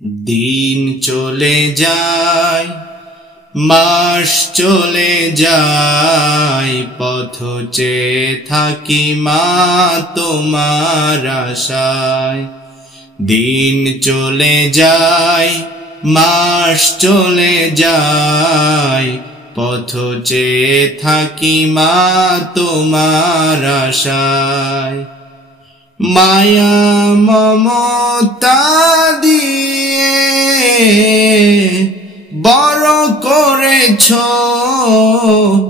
দিন চলে যায়, মাস চলে যায়, পথ চেয়ে থাকি মা তোমার আশায়। দিন চলে যায়, মাস চলে যায়, পথ চেয়ে থাকি মা তোমার আশায়। মায়া মমতা দিয়ে বড় করেছ,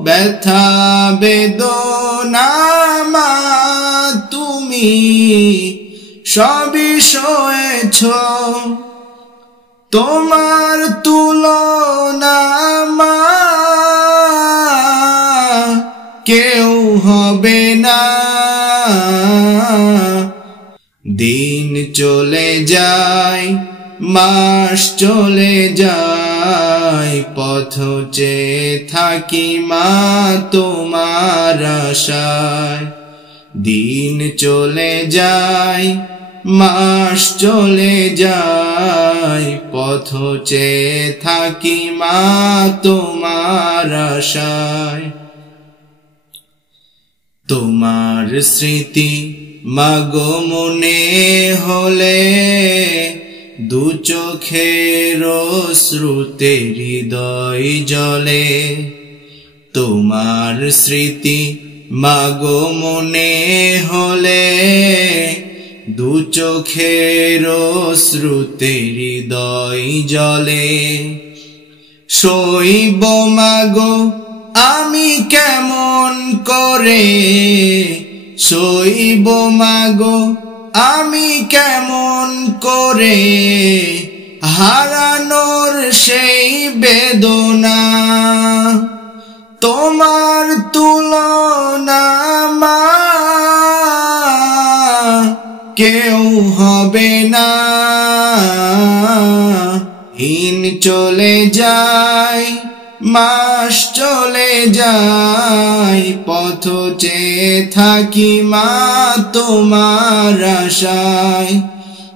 ব্যথা বেদনা মা তুমি সবই সয়েছ। তোমার তুলনা মা কেউ হবে না। দিন চলে যায়, মাস চলে যায়, পথ চেয়ে থাকি মা তোমার আশায়। দিন চলে যায়, মাস চলে যায়, পথ চেয়ে থাকি মা তোমার আশায়। তোমার স্মৃতি মাগো মনে হলে, দু চোখের অশ্রুতে হৃদয় জ্বলে। তোমার স্মৃতি মাগো মনে হলে, দু চোখের অশ্রুতে হৃদয় জ্বলে। সইব মাগো আমি কেমন করে, সইব মাগো আমি কেমন করে, হারানোর সেই বেদনা। তোমার তুলনা মা কেউ হবে না। দিন চলে যায়, মাস চলে যায়, পথ চেয়ে থাকি মা তোমার আশায়।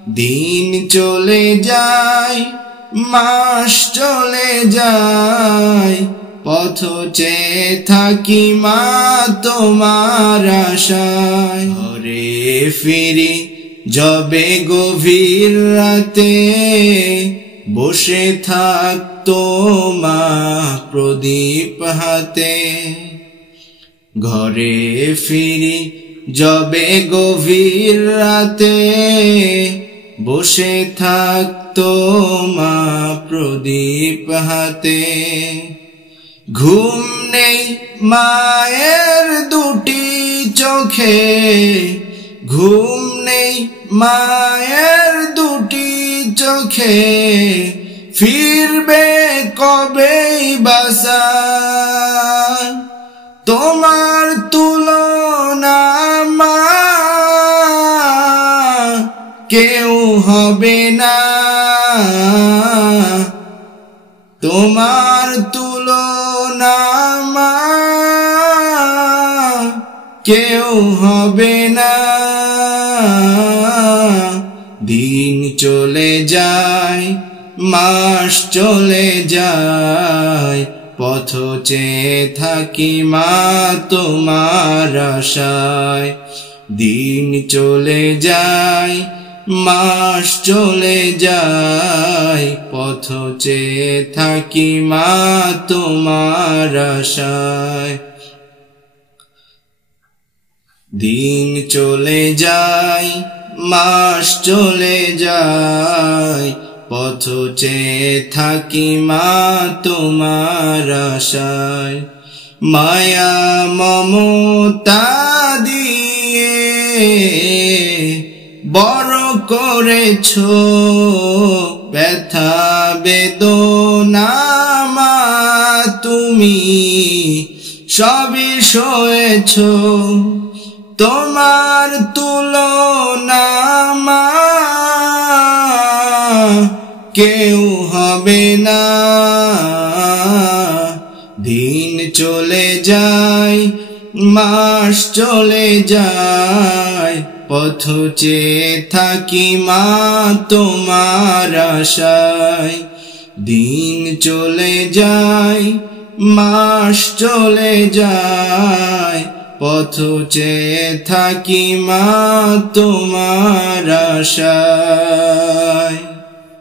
দিন চলে যায়, মাস চলে যায়, পথ চেয়ে থাকি মা তোমার আশায়। ঘরে ফিরি যবে গভীর রাতে, বসে থাকতো মা প্রদীপ হাতে। ঘরে ফিরি যবে গভীর রাতে, বসে থাকতো মা প্রদীপ হাতে। ঘুম নেই মায়ের দুটি চোখে, ঘুম নেই মায়ের দুটি চোখে, ফিরবে কবেই বাসায়। তোমার তুলনা মা কেউ হবে না। তোমার তুলনা মা কেউ হবে না। দিন চলে যায়, মাস চলে যায়, পথ চেয়ে থাকি মা তোমার আশায়। দিন চলে যায়, মাস চলে যায়, পথ চেয়ে থাকি মা তোমার আশায়। দিন চলে যায়, মাস চলে যায়, পথ চেয়ে থাকি মা তোমার আশায়। মায়া মমতা দিয়ে বড় করেছ, ব্যথা বেদনা মা তুমি সবই সয়েছ। তোমার তুলনা মা কেউ হবে না। দিন চলে যায়, মাস চলে যায়, পথ চেয়ে থাকি মা তোমার আশায়। দিন চলে যায়, মাস চলে যায়, পথ চেয়ে থাকি মা তোমার আশায়।